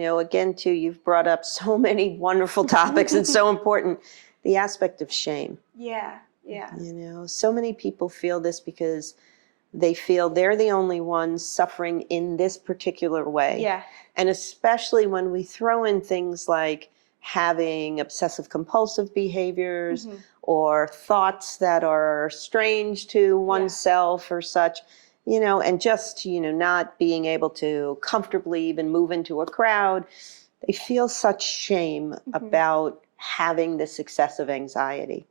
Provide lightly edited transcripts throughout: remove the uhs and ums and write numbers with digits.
again, too, you've brought up so many wonderful topics and so important. The aspect of shame. Yeah. So many people feel this because they feel they're the only ones suffering in this particular way. Yeah. And especially when we throw in things like having obsessive compulsive behaviors or thoughts that are strange to oneself or such, and just, not being able to comfortably even move into a crowd. They feel such shame about having this excessive anxiety.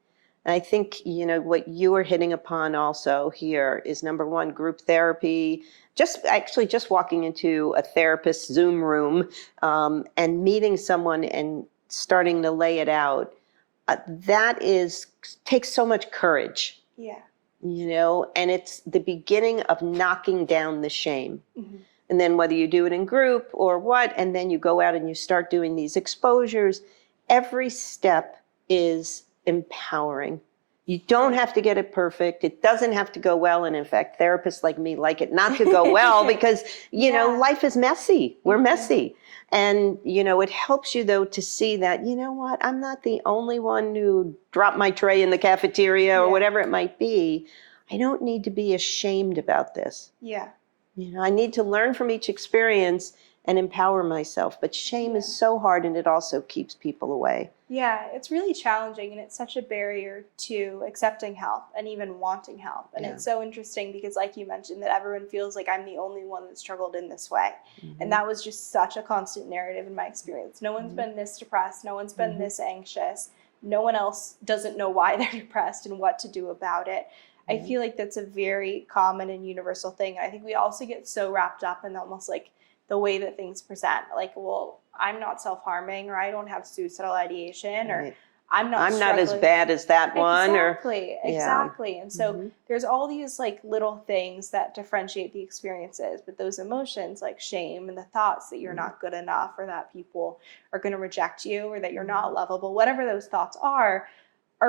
And I think, what you are hitting upon also here is number one, group therapy, just walking into a therapist's Zoom room and meeting someone and starting to lay it out. Takes so much courage. Yeah. And it's the beginning of knocking down the shame. And then whether you do it in group or what, and then you go out and you start doing these exposures, every step is empowering. You don't have to get it perfect. It doesn't have to go well. And in fact, therapists like me like it not to go well because, life is messy. We're messy. And, it helps you, though, to see that, what, I'm not the only one who dropped my tray in the cafeteria or whatever it might be. I don't need to be ashamed about this. Yeah. I need to learn from each experience and empower myself. But shame is so hard, and it also keeps people away. Yeah, it's really challenging, and it's such a barrier to accepting help and even wanting help. And it's so interesting because, like you mentioned, that everyone feels like I'm the only one that struggled in this way. And that was just such a constant narrative in my experience. No one's been this depressed. No one's been this anxious. No one else doesn't know why they're depressed and what to do about it. I feel like that's a very common and universal thing. I think we also get so wrapped up in almost like the way that things present. Like, well, I'm not self-harming, or I don't have suicidal ideation, or I'm not as bad as that one. Exactly. And so there's all these like little things that differentiate the experiences, but those emotions like shame and the thoughts that you're not good enough, or that people are going to reject you, or that you're not lovable, whatever those thoughts are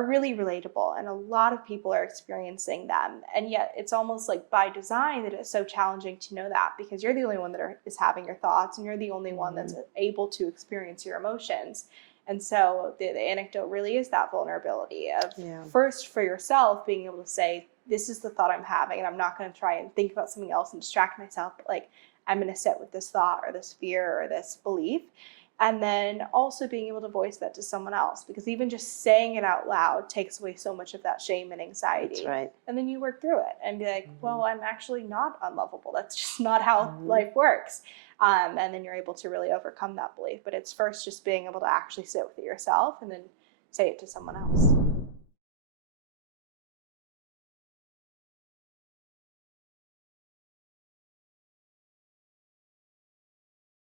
really relatable, and a lot of people are experiencing them. And yet it's almost like by design that it's so challenging to know that, because you're the only one that is having your thoughts, and you're the only one that's able to experience your emotions. And so the anecdote really is that vulnerability of first for yourself being able to say, this is the thought I'm having, and I'm not going to try and think about something else and distract myself, but like, I'm going to sit with this thought or this fear or this belief. And then also being able to voice that to someone else, because even just saying it out loud takes away so much of that shame and anxiety. That's right. And then you work through it and be like, well, I'm actually not unlovable. That's just not how life works. And then you're able to really overcome that belief. But it's first just being able to actually sit with it yourself and then say it to someone else.